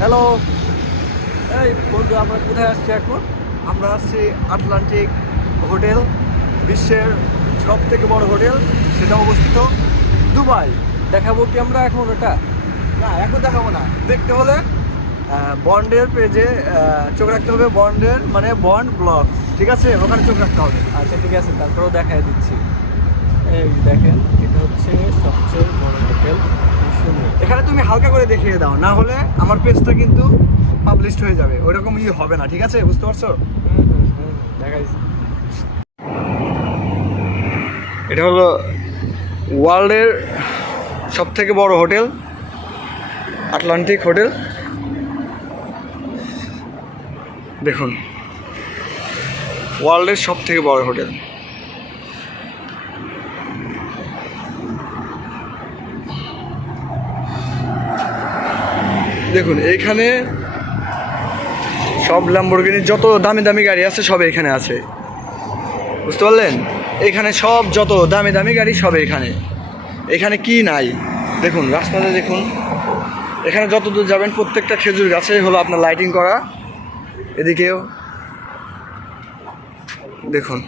Hello, এই বন্ধু, আমরা কোথায় আসছি এখন? আমরা আসছি আটলান্টিক হোটেল, বিশ্বের সব থেকে বড় হোটেল। সেটা অবস্থিত দুবাই। দেখাবো কি আমরা এখন ওটা? না, এখন দেখাবো না। দেখতে হলে বন্ডের পেজে চোখ রাখতে হবে। বন্ডের মানে বন্ড ব্লগ, ঠিক আছে? ওখানে চোখ রাখতে হবে। আচ্ছা ঠিক আছে, তারপরেও দেখাই দিচ্ছি। এই দেখেন, এটা হচ্ছে সবচেয়ে বড় হোটেল সুন্দর। এখানে তুমি হালকা করে দেখিয়ে দাও, না হলে আমার পেজটা কিন্তু পাবলিশড হয়ে যাবে। ওইরকম হবে না, ঠিক আছে? বুঝতে পারছো? দেখাইছি। এটা হলো ওয়ার্ল্ডের সব থেকে বড় হোটেল, আটলান্টিক হোটেল। দেখুন, ওয়ার্ল্ডের সব থেকে বড় হোটেল। দেখুন, এইখানে সব ল্যাম্বরগিনির যত দামি দামি গাড়ি আছে সব এখানে আছে, বুঝতে পারলেন? এখানে সব যত দামি দামি গাড়ি সব এখানে। এখানে কি নাই দেখুন, রাস্তাতে দেখুন। এখানে যত দূর যাবেন প্রত্যেকটা খেজুর গাছে হলো আপনার লাইটিং করা। এদিকেও দেখুন।